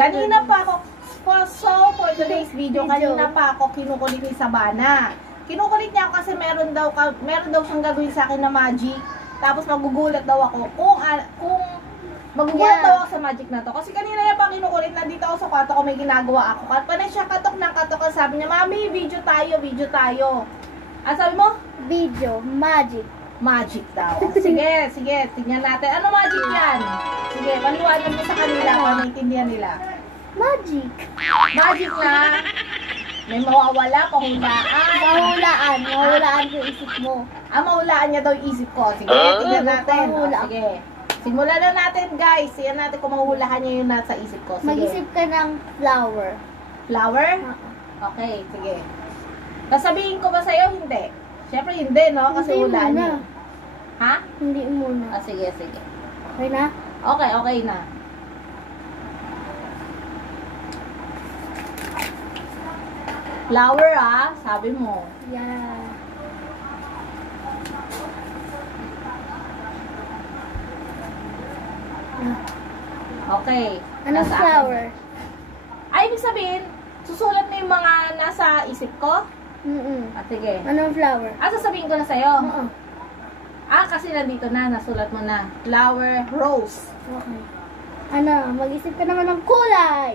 Kanina pa ako, for today's video, kanina pa ako kinukulit ni Sabana. Kinukulit niya ako kasi meron daw siyang gagawin sa akin na magic. Tapos magugulat daw ako kung magugulat daw ako sa magic na to. Kasi kanina niya pa kinukulit, nandito ako sa kwarto ko, may ginagawa ako. At panay siya katok ng katok, sabi niya, Mami, video tayo. At sabi mo? Video, magic. Magic daw. Sige, tingnan natin. Ano magic yan? Sige, paliwanag mo sa kanila kung naiintindihan nila. Magic. Magic na may mawawala, pahulaan. Mahulaan ko isip mo. Mahulaan niya daw yung isip ko. Sige, tingnan natin. Sige. Simulan na natin, guys. Tingnan natin kung mahuhulaan niya yung nasa isip ko. Sige. Mag-isip ka ng flower. Flower? Okay, sige. Sasabihin ko ba sa'yo? Hindi. Siyempre hindi, no? Kasi hulaan niya. Ha? Hindi muna. Sige. Okay na? Okay na. Flower, sabi mo. Yeah. Okay. Anong flower? Ay, ibig sabihin, susulat mo yung mga nasa isip ko? Sige. Anong flower? Sasabihin ko na sa'yo? Oo. Kasi nandito na, nasulat mo na. Flower, rose. Okay. Mag-isip ka naman ng kulay.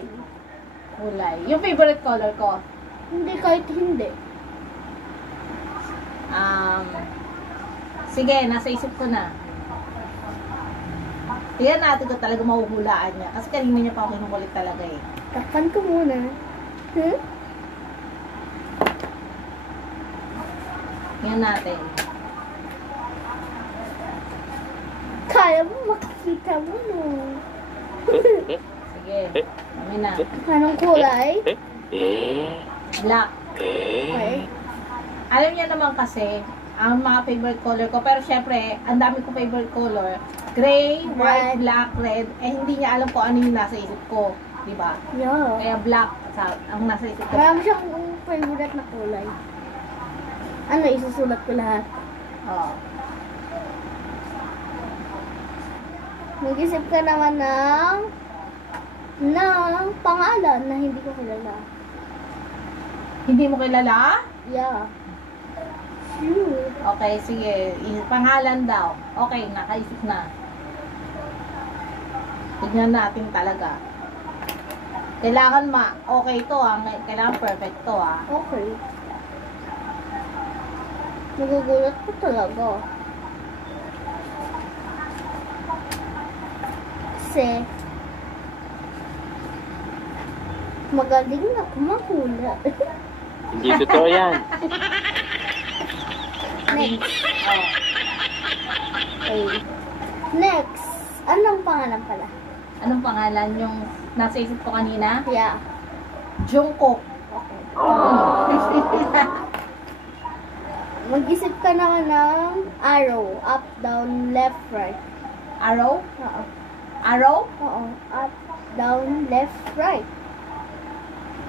Kulay. Yung favorite color ko? Hindi, kahit hindi. Sige, nasa isip ko na. Tingnan natin kung talaga mahuhulaan niya. Kasi kanina niya pa ako kinukulit talaga eh. Takpan ko muna. Tingnan natin. Kaya mo makikita mo, no? Sige, kami na. Anong kulay? Black. Okay. Alam niya naman kasi, ang mga favorite color ko. Pero syempre, ang dami ko favorite color. Gray, white, black, red. Hindi niya alam kung ano yung nasa isip ko. Diba? Yeah. Kaya black ang nasa isip ko. Marami siyang favorite na kulay. Isusulat ko lahat. Oo. Mag-isip ka naman ng pangalan na hindi ko kilala. Hindi mo kilala? Yeah. Sure. Okay, sige. Pangalan daw. Okay, nakaisip na. Tignan natin talaga. Kailangan okay to kailangan perfect to Okay. Nagugulat ko talaga. Kasi magaling na kumahula. Hindi totoo yan. Next. Okay. Next. Anong pangalan pala? Anong pangalan yung nasa isip ko kanina? Yeah. Jungkook. Okay. Mag-isip ka naman ng arrow. Up, down, left, right. Arrow? Oo. Arrow? Oo. Up, down, left, right.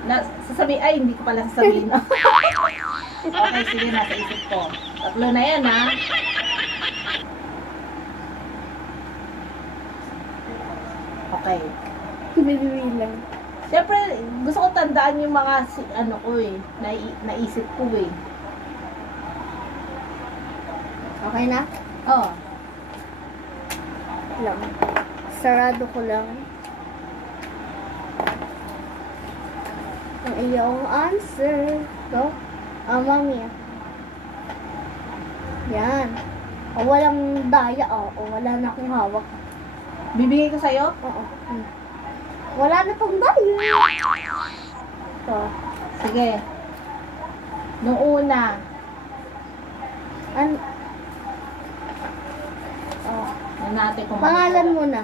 Hindi ko pala sasabihin. Okay, sige, nasa isip ko. Tatlo na yan, Okay. Binibilang. Siyempre, gusto ko tandaan yung mga, naisip ko Okay na? Oo. Lang. Sarado ko lang. Ang iyong answer. Go. Mami. Yan. Walang daya, wala na akong hawak. Bibigay ko sa'yo? Oo. Wala na pang daya. Ito. Sige. Nung una. Natin kung pangalan muna.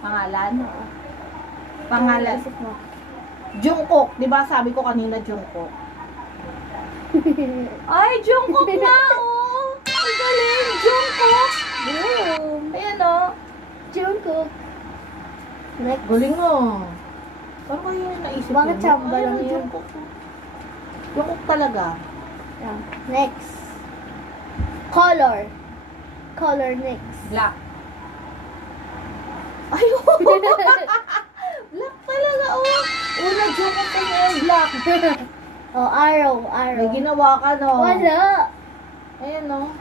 Pangalan? Oo. Pangalan. Isip mo. Jungkook. Diba sabi ko kanina Jungkook? Ay, Jungkook na, Ang galing, Jungkook. Boom. Ayan, Jungkook. Next. Galing, Parang kayo yung naisip mo. Bakit chamba lang yun? Jungkook. Jungkook talaga. Yeah. Next. Color. Color next. Black. Ayun! Black talaga, Jungkook kasi yung black. Oh, arrow, May arrow. ginawa ka, no? Wala. Ayan, no?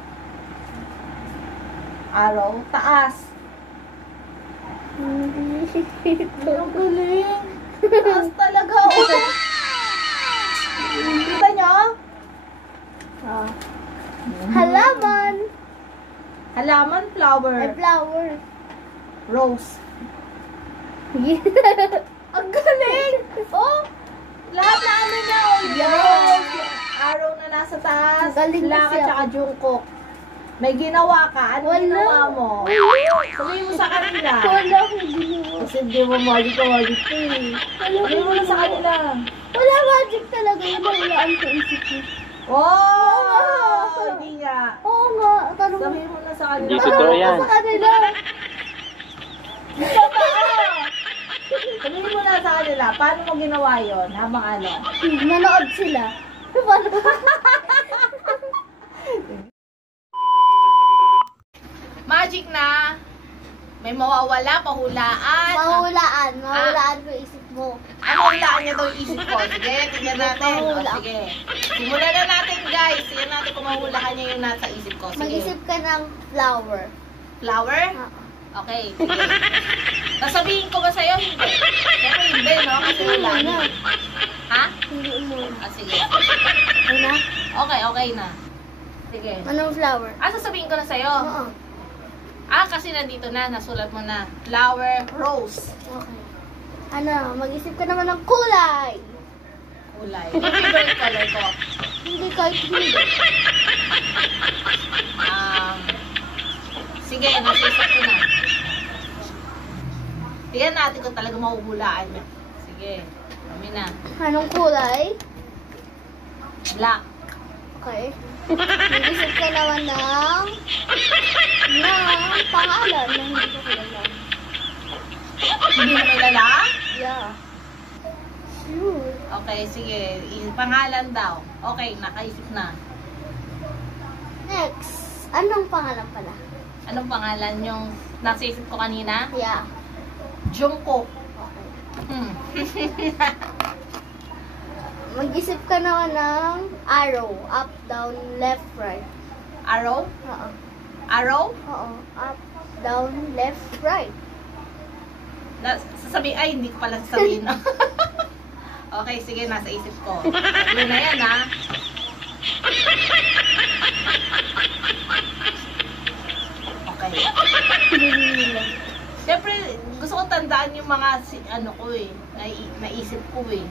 Araw, taas. Hindi. Ang galing. Taas talaga, oh. Kita nyo? Oh. Halaman. Halaman, flower. Ay, flower. Rose. Ang galing! Oh! Lahat na ano na, oh. Yes! Araw na nasa taas. Ang galing Black kasi at saka Jungkook. May ginawa ka. Ano Wala. ginawa mo? Sabihin mo sa kanila. Wala akong ginawa. Kasi hindi mo magic ka eh. Sabihin mo na sa kanila. Wala magic talaga. Yun ang walaan ko isip ko. Oh! Hindi nga. Oo nga. Tanong mo. Sabihin mo na sa Hindi kanila. totoo yan. Sa kanila. Sabihin mo na sa kanila. Paano mo ginawa yon habang ano? Nanood sila. Paano? Magic na. May mawawala, mahulaan. Mahulaan ko isip mo. Mahulaan niya daw yung isip ko. Sige, tingnan natin. O, Mahula. sige. Simulan na natin, guys. Tingnan natin kung mahulaan niya yung nasa isip ko. Sige. Mag-isip ka ng flower. Flower? Ah. Okay, sige. Sasabihin ko ba sa'yo? Hindi. Siyempre hindi, no? Kasi wala Hindi niya. na. Ha? Hindi mo. Ah, sige. Ano na? Okay, okay na. Sige. Anong flower? Ah, sasabihin ko na sa'yo. Oo. Ah, kasi nandito na. Nasulat mo na. Flower, rose. Okay. Ano, mag-isip ka naman ng kulay. Kulay. Yung favorite color ko. Hindi kahit hindi. Sige, nasisip ko na. Tingnan natin kung talaga mahuhulaan niya. Sige, kami na. Anong kulay? Black. Okay. Mag-isip ka naman ng pangalan na hindi ko kilala. Hindi mo kilala? Yeah. Sure. Okay, sige. Pangalan daw. Okay, nakaisip na. Next. Anong pangalan pala? Anong pangalan yung nasisip ko kanina? Yeah. Jungkook. Okay. Mag-isip ka naman ng arrow. Up, down, left, right. Arrow? Oo. Arrow? Oo. Up, down, left, right. Sasabihin, ay, hindi ko pala sasabihin. Okay, sige, nasa isip ko. Tatlo na yan, ha? Okay. Siyempre, gusto ko tandaan yung mga, ano ko eh, naisip ko eh.